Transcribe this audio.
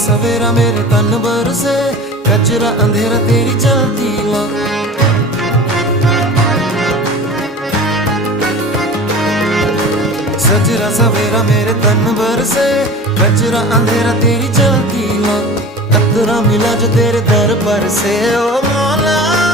सवेरा मेरे तन बरसे, कचरा अंधेरा तेरी जलती ला। सजरा सवेरा मेरे तन बरसे, कचरा अंधेरा तेरी जलती ला। कतरा मिला जो तेरे दर पर से, ओ मौला।